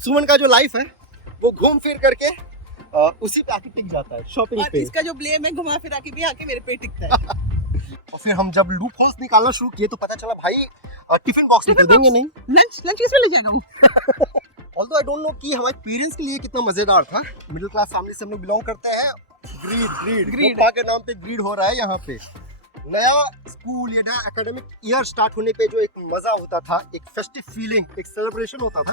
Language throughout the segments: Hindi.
सुमन का जो लाइफ है वो घूम फिर करके उसी पे आके टिक जाता है, शॉपिंग और पे। इसका जो ब्लेम है घुमा फिरा के भी आके मेरे पे टिकता है। और फिर हम जब लूप होल्स निकालना शुरू किए तो पता चला भाई टिफिन बॉक्स में तो देंगे नहीं। लंच किस में ले जाएगा वो? ऑल्दो आई डोंट नो कि हमारे पेरेंट्स के लिए कितना मजेदार था। मिडिल क्लास फैमिली से हम लोग बिलोंग करते हैं। ग्रीड पप्पा के नाम पे ग्रीड हो रहा है यहाँ पे। नया स्कूल या नया एकेडमिक ईयर स्टार्ट होने पे जो एक मजा होता था, एक फेस्टिव फीलिंग, एक सेलिब्रेशन होता था।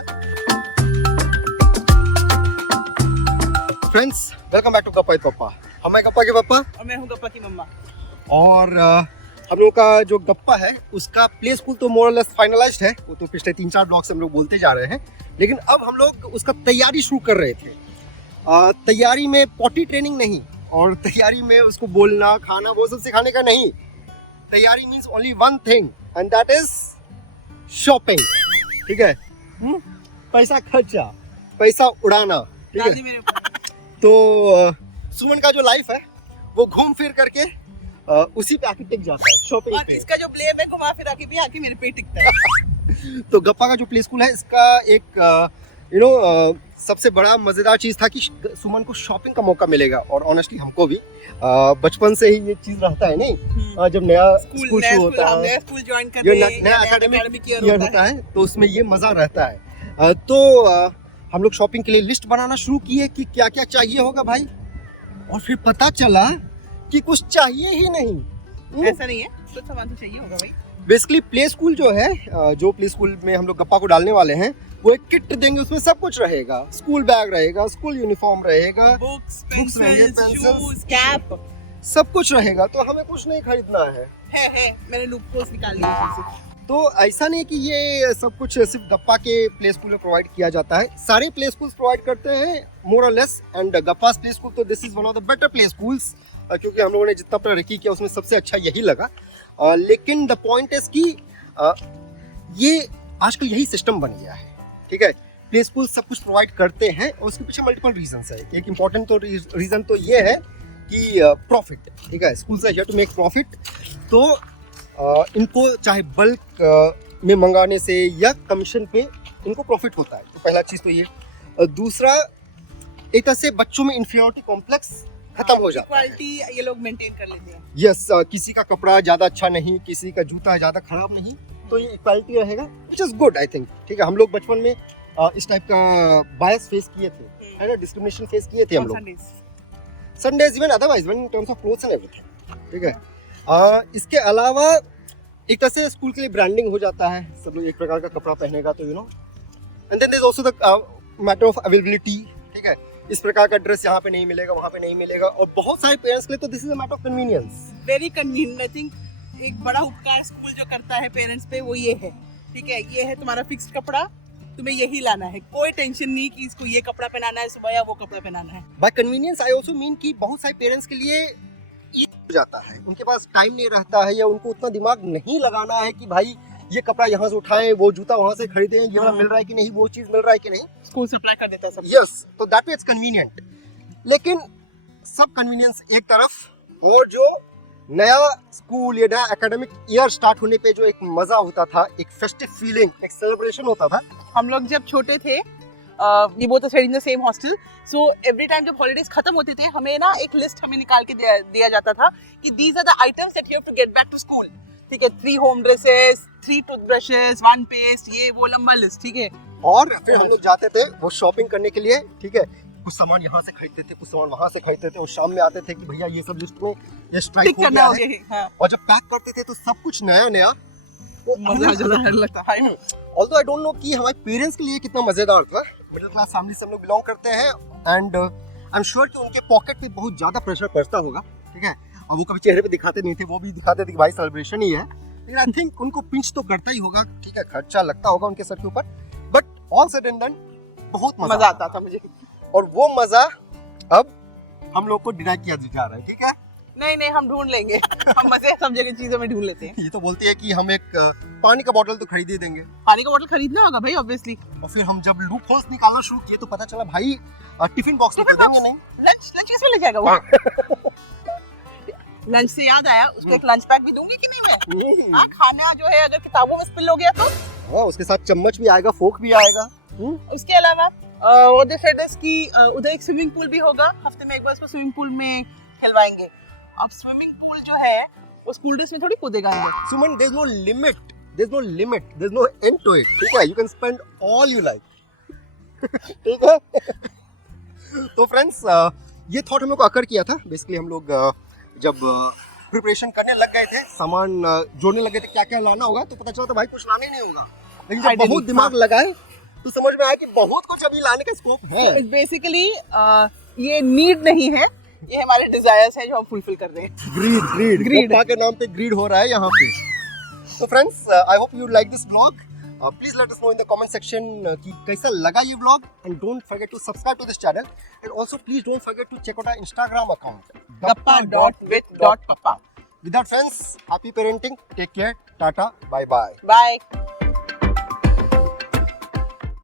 फ्रेंड्स, वेलकम बैक टू गप्पा विद पप्पा। हम हैं गप्पा के पप्पा और मैं हूँ गप्पा की मम्मा। और हम लोग का जो गप्पा है उसका प्ले स्कूल तो मोर और लेस फाइनलाइज्ड है। वो तो पिछले 3-4 ब्लॉग से हम लोग बोलते जा रहे हैं, लेकिन अब हम लोग उसका तैयारी शुरू कर रहे थे। तैयारी में पॉटी ट्रेनिंग नहीं, और तैयारी में उसको बोलना खाना वो सब सिखाने का नहीं। तैयारी means only one thing and that is shopping. ठीक है, पैसा खर्चा, पैसा उड़ाना। ठीक है, दादी मेरे ऊपर तो सुमन का जो लाइफ है वो घूम फिर करके उसी पे आके टिक जाता है, शॉपिंग और पे। इसका जो ब्लेम है घुमा फिरा के भी आके मेरे पे टिकता है। तो गप्पा का जो प्ले स्कूल है इसका एक सबसे बड़ा मजेदार चीज था कि सुमन को शॉपिंग का मौका मिलेगा। और ऑनेस्टली हमको भी बचपन से ही ये चीज रहता है नहीं, जब नया स्कूल शुरू होता है, नया स्कूल ज्वाइन कर ये रहे हैं, नया एकेडमिक ईयर होता है, तो उसमें ये मजा रहता है। तो हम लोग शॉपिंग के लिए लिस्ट बनाना शुरू किए कि क्या क्या चाहिए होगा भाई। और फिर पता चला कि कुछ चाहिए ही नहीं। ऐसा नहीं है, कुछ सामान तो चाहिए होगा भाई। बेसिकली प्ले स्कूल जो है, जो प्ले स्कूल में हम लोग गप्पा को डालने वाले हैं, वो एक किट देंगे, उसमें सब कुछ रहेगा। स्कूल बैग रहेगा, स्कूल यूनिफॉर्म रहेगा, बुक्स, रहेंगे, पेंसिल्स, pencils, शूज, कैप सब कुछ रहेगा। तो हमें कुछ नहीं खरीदना है। मैंने लूप होल्स निकाल लिए उसमें से। तो ऐसा नहीं कि ये सब कुछ सिर्फ गप्पा के प्ले स्कूल में प्रोवाइड किया जाता है, सारे प्ले स्कूल्स प्रोवाइड करते हैं मोर और लेस। एंड गप्पास प्ले स्कूल तो this is one of the better play schools, क्योंकि हम लोगों ने जितना प्रगति किया उसमें सबसे अच्छा यही लगा। लेकिन द पॉइंट इज कि ये आजकल यही सिस्टम बन गया है। ठीक है, प्ले स्कूल सब कुछ प्रोवाइड करते हैं और उसके पीछे मल्टीपल रीजंस है। एक इम्पॉर्टेंट तो रीजन तो ये है कि प्रॉफिट। ठीक है, स्कूल से हियर टू मेक प्रॉफिट। तो इनको चाहे बल्क में मंगाने से या कमीशन पे इनको प्रॉफिट होता है। तो पहला चीज़ तो ये। दूसरा, एक तरह से बच्चों में इंफीरियरिटी कॉम्प्लेक्स खत्म हो जाता है। क्वालिटी ये लोग मेंटेन कर लेते हैं। यस, किसी का कपड़ा ज़्यादा अच्छा नहीं, किसी का जूता ज़्यादा खराब नहीं, तो ये इक्वालिटी रहेगा, which is good I think. ठीक है, हम लोग बचपन में इस टाइप का बायस फेस किए थे, है ना, डिस्क्रिमिनेशन फेस किए थे हम लोग। Sundays even otherwise one in terms of clothes and everything. ठीक है, इसके अलावा एक तरह से स्कूल के लिए ब्रांडिंग हो जाता है। सब लोग एक प्रकार का कपड़ा पहनेगा तो you know. And then there is also the matter of availability. ठीक है, इस प्रकार का ड्रेस यहाँ पे नहीं मिलेगा, वहाँ पे नहीं मिलेगा। और बहुत सारे पेरेंट्स के लिए तो this is a matter of convenience. Very convenient. I think एक बड़ा उपकार स्कूल जो करता है पेरेंट्स पे वो ये है। ठीक है, ये है तुम्हारा फिक्स्ड कपड़ा, तुम्हें यही लाना है, कोई टेंशन नहीं कि इसको ये कपड़ा पहनाना है सुबह या वो कपड़ा पहनाना है। By convenience I also mean कि बहुत सारे पेरेंट्स के लिए ईजी हो जाता है, उनके पास टाइम नहीं रहता है या उनको उतना दिमाग नहीं लगाना है कि भाई ये कपड़ा यहाँ से उठाएं, वो जूता वहाँ से खरीदें, ये वाला मिल रहा है कि नहीं, वो चीज़ मिल रहा है कि नहीं। स्कूल सप्लाई कर देता है सब। यस, तो दैट वे इट्स कन्वीनियंट। लेकिन सब कन्वीनियंस एक तरफ, और जो नया स्कूल या नया एकेडमिक ईयर स्टार्ट होने पे जो एक मजा होता था, एक फेस्टिव फीलिंग, एक सेलिब्रेशन होता था। हम लोग जब छोटे थे, we both stayed in the same hostel, so every time जब हॉलीडेज खत्म होते थे हमें ना एक लिस्ट हमें निकाल के दिया जाता था कि these are the items that you have to get back to school। ठीक है, 3 होम ड्रेसेस, 3 टूथब्रशेस, 1 पेस्ट, ये वो लंबा लिस्ट। ठीक है, और फिर हम लोग जाते थे वो शॉपिंग करने के लिए। ठीक है, कुछ सामान यहाँ से खरीदते थे, कुछ सामान वहाँ से खरीदते थे, और शाम में आते थे कि भैया ये सब लिस्ट में ये स्ट्राइक टिक हो करना गया हो है। गया है। हाँ, और जब पैक करते थे तो सब कुछ नया नया, मजा आ जाता लगता है। ऑल्दो आई डोंट नो कि हमारे पेरेंट्स के लिए कितना मजेदार था। मिडिल क्लास फैमिली से हम लोग बिलोंग करते हैं, एंड आई एम श्योर कि उनके पॉकेट पे बहुत ज्यादा प्रेशर पड़ता होगा। ठीक है, और वो कभी चेहरे पे दिखाते नहीं थे, वो भी दिखाते थे कि भाई सेलिब्रेशन ही है, लेकिन आई थिंक उनको पिंच तो करता ही होगा। ठीक है, खर्चा लगता होगा उनके सर के ऊपर, but all said and done बहुत मजा आता था मुझे। और वो मजा अब हम लोग को डिनाई किया जा रहा है। ठीक है, नहीं, हम ढूंढ लेंगे। हम मजे सब जगह चीजों में ढूंढ लेते हैं। ये तो बोलते हैं कि हम एक पानी का बोतल तो खरीद ही देंगे। पानी का बोतल खरीदना होगा भाई ऑब्वियसली। और फिर हम जब लूप होल्स निकालना शुरू किए तो पता चला भाई टिफिन बॉक्स में तो देंगे नहीं। लंच किस में ले जाएगा वो? लंच से याद आया, उसको एक लंच पैक भी दूंगी कि नहीं मैं? हाँ, खाना जो है अगर किताबों में स्पिल हो गया तो हाँ, उसके साथ चम्मच भी आएगा, फोक भी आएगा। उसके अलावा what they said is कि उधर एक स्विमिंग पूल भी होगा, हफ्ते में एक बार उसको स्विमिंग पूल में खिलवाएंगे। अब स्विमिंग पूल जो है वो स्कूल डेज में थोड़ी कूदेगा ये। Suman, there's no limit. There's no limit. There's no end to it. ठीक है, you can spend all you like. ठीक है। तो फ्रेंड्स, ये थॉट हमें को अकर किया था। बेसिकली हम लोग जब प्रिपरेशन करने लग गए थे, सामान जोड़ने लगे थे क्या क्या लाना होगा, तो पता चला था भाई कुछ लाना ही नहीं होगा। लेकिन जब बहुत दिमाग लगाए तो समझ में आया कि बहुत कुछ अभी लाने का स्कोप है। बेसिकली ये नीड नहीं है, ये हमारे डिजायर्स हैं जो हम फुलफिल कर रहे हैं। ग्रीड के नाम पे ग्रीड हो रहा है यहाँ पे। तो friends, I hope you like this vlog. Please let us know in the comment section कि कैसा लगा ये vlog, and don't forget to subscribe to this channel, and also please don't forget to check out our Instagram account gappa.with.papa। With that, friends, happy parenting, take care, tata, bye bye. Bye.